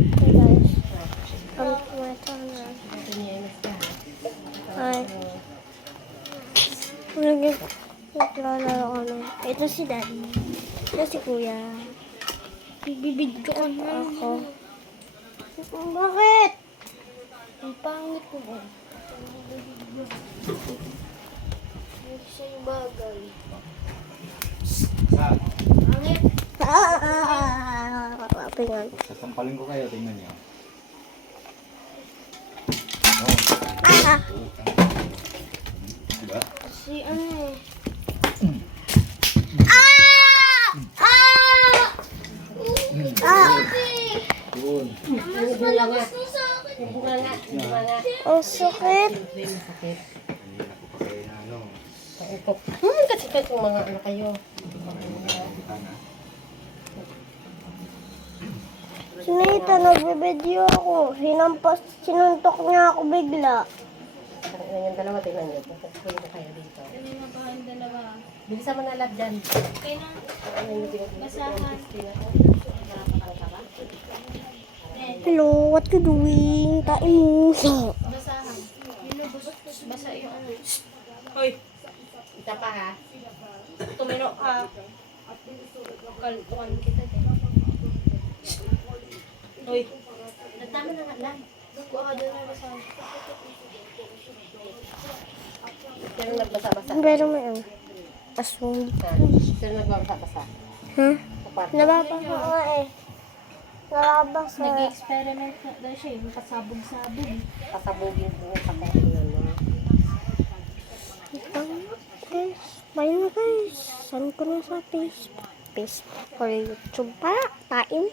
Hey guys, come to my channel. Hi. Naglalaro kami. Ito si Daddy. Ito si Kuya. Bibidyo ko ako. Bakit? Ang pangit ko ba? Hindi siya yung bagay. Pangit! Tingnan. Sasampalin ko kayo, tingnan niyo. Diba? Si ano eh. Yun. Mas malakas na sa akin. Ang sakit. Kanina ko pa kayo na ano. Kasi yung mga anak kayo. Kita na. Sinita, nagbibideo ako. Sinuntok niya ako bigla. Yung dalawa, tingnan nyo. Pagkakuli na kayo dito. Bilisan mo na lab dyan. Hello, what you doing? Tain mo. Basahan. Basa yung ano. Hoy! Isa pa ha. Tumino ka. Kaltuan kita din. Hoy! Nagtama na nga lang. Kuha ka doon na basahan. Sino nagbasa-basa? Pero may ano. Aswang. Sino nagbasa-basa? Huh? Kapag. Nababasa nga eh. Nababasa. Nag-experiment na daw siya. Yung pasabog-sabog. Pasabugin mo sa kainan mo. Guys, bye na guys. Saan ko na sa Facebook for YouTube pa. Tain.